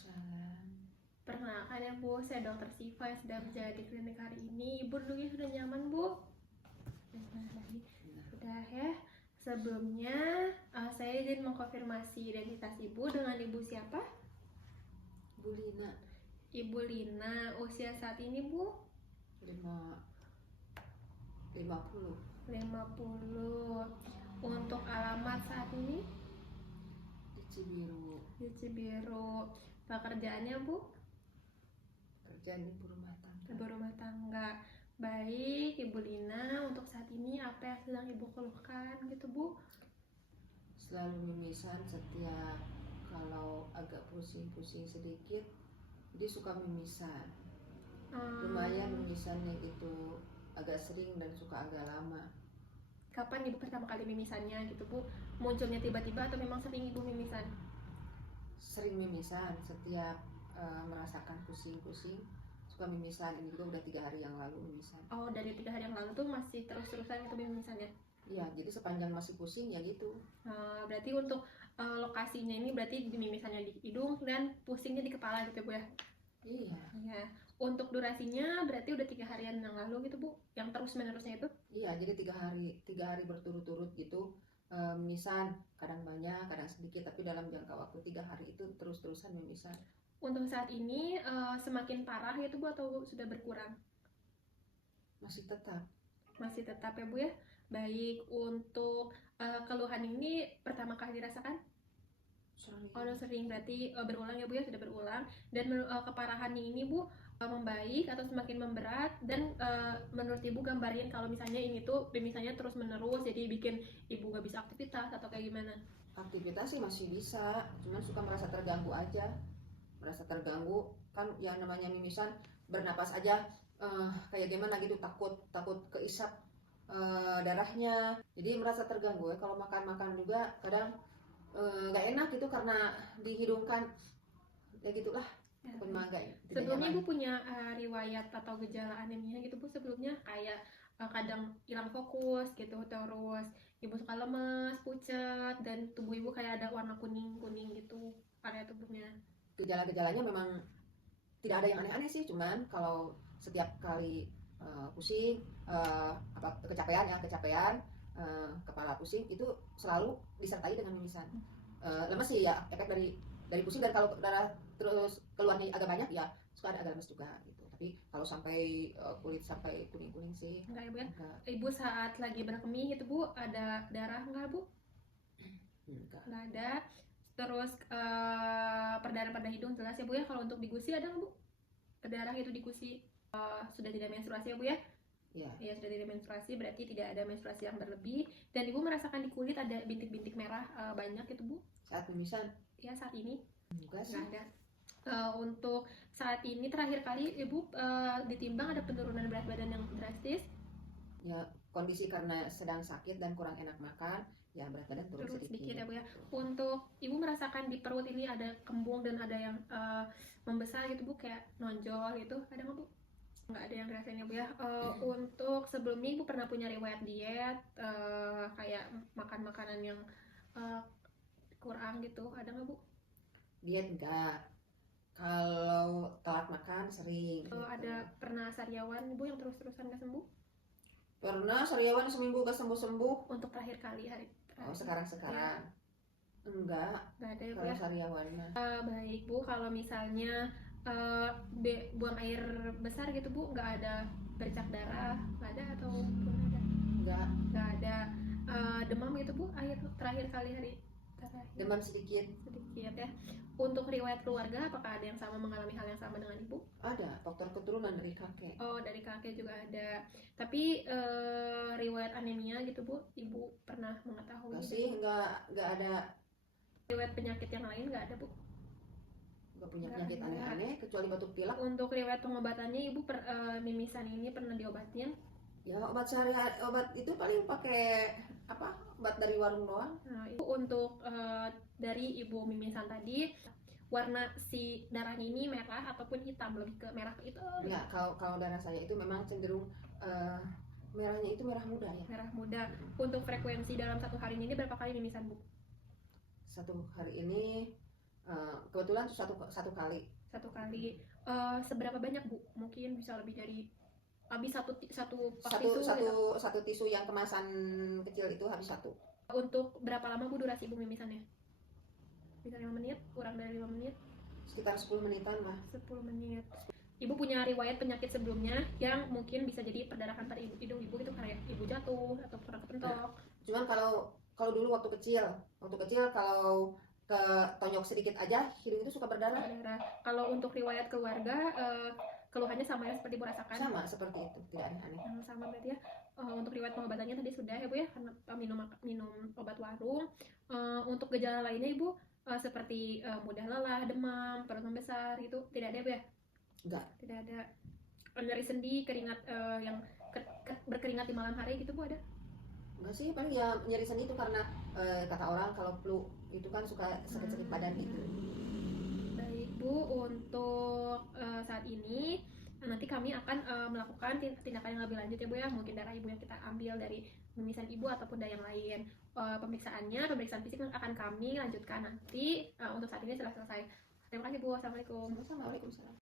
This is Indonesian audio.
Waalaikumsalam. Perkenalkan ya Bu, saya Dokter Siva yang sudah berjaga di klinik hari ini. Ibu duduknya sudah nyaman Bu? Sudah ya. Sebelumnya saya izin mengkonfirmasi identitas Ibu dengan Ibu siapa? Bu Lina. Ibu Lina, usia saat ini Bu? 50. 50. Untuk alamat saat ini? Di Cibiru. Di Cibiru. Pekerjaannya Bu? Kerjaan ibu rumah tangga. Ibu rumah tangga. Baik, Ibu Lina, untuk saat ini apa yang sedang Ibu keluhkan gitu Bu? Selalu mimisan setiap kalau agak pusing-pusing sedikit, dia suka mimisan. Lumayan mimisannya gitu, agak sering dan suka agak lama. Kapan Ibu pertama kali mimisannya gitu Bu? Munculnya tiba-tiba atau memang sering Ibu mimisan? Sering mimisan, setiap merasakan pusing-pusing suka mimisan. Ini juga udah 3 hari yang lalu mimisan. Oh, dari 3 hari yang lalu tuh masih terus-terusan itu mimisannya? Iya, jadi sepanjang masih pusing ya gitu. Berarti untuk lokasinya ini berarti mimisannya di hidung dan pusingnya di kepala gitu Bu ya? Iya. Iya. Untuk durasinya berarti udah 3 harian yang lalu gitu Bu? Yang terus-menerusnya itu? Iya, jadi 3 hari berturut-turut gitu. Mimisan, kadang banyak, kadang sedikit, tapi dalam jangka waktu 3 hari itu terus-terusan mimisan. Untuk saat ini semakin parah gitu Bu atau sudah berkurang? Masih tetap. Masih tetap ya Bu ya? Baik, untuk keluhan ini pertama kali dirasakan? Sering. Oh, sering, berarti berulang ya Bu ya, sudah berulang. Dan keparahannya ini Bu membaik atau semakin memberat, dan menurut Ibu gambarin kalau misalnya ini tuh misalnya terus menerus jadi bikin Ibu gak bisa aktivitas atau kayak gimana? Aktivitas sih masih bisa, cuman suka merasa terganggu aja. Merasa terganggu, kan yang namanya mimisan bernapas aja kayak gimana gitu, takut keisap darahnya, jadi merasa terganggu ya. Kalau makan juga kadang nggak enak gitu karena dihidungkan ya gitulah. Sebelumnya Ibu punya riwayat atau gejala anemia gitu Bu sebelumnya, kayak kadang hilang fokus gitu, terus Ibu suka lemes, pucat, dan tubuh Ibu kayak ada warna kuning-kuning gitu area tubuhnya? Gejala-gejalanya memang tidak ada yang aneh-aneh sih, cuman kalau setiap kali pusing, kecapean, kepala pusing, itu selalu disertai dengan mimisan. Lemes sih ya, efek dari pusing, dan kalau darah terus keluarnya agak banyak ya suka ada agak lemes juga gitu. Tapi kalau sampai kulit sampai kuning-kuning sih enggak ya Bu ya? Enggak. Ibu saat lagi berkemih gitu Bu, ada darah enggak Bu? Enggak ada. Terus perdarahan pada hidung jelas ya Bu ya. Kalau untuk di gusi ada nggak Bu? Berdarah itu di gusi. Sudah tidak menstruasi ya Bu ya? Iya, sudah tidak menstruasi, berarti tidak ada menstruasi yang berlebih. Dan Ibu merasakan di kulit ada bintik-bintik merah banyak gitu Bu? Saat mimisan? Ya, saat ini? Enggak sih. Nggak ada. Untuk saat ini terakhir kali Ibu ditimbang ada penurunan berat badan yang drastis? Ya, kondisi karena sedang sakit dan kurang enak makan, ya berat badan turun sedikit ya Bu ya. Untuk Ibu merasakan di perut ini ada kembung dan ada yang membesar gitu Bu, kayak nonjol gitu, ada nggak Bu? Nggak ada yang dirasain ya Bu ya. Untuk sebelumnya Ibu pernah punya riwayat diet, kayak makan makanan yang kurang gitu, ada nggak Bu? Diet enggak, kalau telat makan sering. Ada pernah sariawan Bu yang terus-terusan gak sembuh? Pernah sariawan seminggu gak sembuh-sembuh. Untuk terakhir kali hari terakhir. Sekarang Ya. Enggak ada ya Bu kalau ya. sariawannya. Baik Bu, kalau misalnya buang air besar gitu Bu, nggak ada bercak darah, nggak ada atau ada? Nggak ada. Demam gitu Bu, air terakhir kali hari terakhir? Demam sedikit ya. Untuk riwayat keluarga, apakah ada yang sama mengalami hal yang sama dengan Ibu? Ada, faktor keturunan dari kakek. Oh, dari kakek juga ada. Tapi riwayat anemia gitu Bu, Ibu pernah mengetahui? Enggak sih, enggak ada. Riwayat penyakit yang lain nggak ada Bu? Enggak punya penyakit aneh-aneh kecuali batuk pilek. Untuk riwayat pengobatannya Ibu mimisan ini pernah diobatin? Ya, obat itu paling pakai obat dari warung doang. Untuk dari Ibu mimisan tadi, warna si darahnya ini merah ataupun hitam, lebih ke merah ke hitam? Ya, kalau darah saya itu memang cenderung merahnya itu merah muda ya. Merah muda. Untuk frekuensi dalam satu hari ini berapa kali mimisan Bu? Satu hari ini kebetulan tuh satu kali. Seberapa banyak Bu? Mungkin bisa lebih dari habis satu satu tisu yang kemasan kecil itu habis satu. Untuk berapa lama Bu durasi Ibu mimisannya? Bisa 5 menit, kurang dari 5 menit? Sekitar 10 menitan lah. 10 menit. Ibu punya riwayat penyakit sebelumnya yang mungkin bisa jadi perdarahan pada hidung Ibu itu kayak Ibu jatuh atau pernah kepentok? Cuman kalau dulu waktu kecil kalau ke tonjok sedikit aja hidung itu suka berdarah. Kalau untuk riwayat keluarga, keluhannya sama ya seperti Ibu rasakan? Sama seperti itu, tidak aneh-aneh. Sama berarti ya. Untuk riwayat pengobatannya tadi sudah ya Bu ya, karena minum obat warung. Untuk gejala lainnya Ibu seperti mudah lelah, demam, perut membesar itu tidak ada ya Bu ya? Enggak. Tidak ada. Nyeri sendi, keringat yang berkeringat di malam hari gitu Bu ada? Enggak sih, paling ya nyeri sendi itu karena kata orang kalau flu itu kan suka sakit-sakit badan gitu. Baik Bu, untuk saat ini nanti kami akan melakukan tindakan yang lebih lanjut ya Bu ya. Mungkin darah Ibu yang kita ambil dari mimisan Ibu ataupun dari yang lain. Pemeriksaan fisik akan kami lanjutkan nanti. Untuk saat ini sudah selesai. Terima kasih Bu. Assalamualaikum. Waalaikumsalam.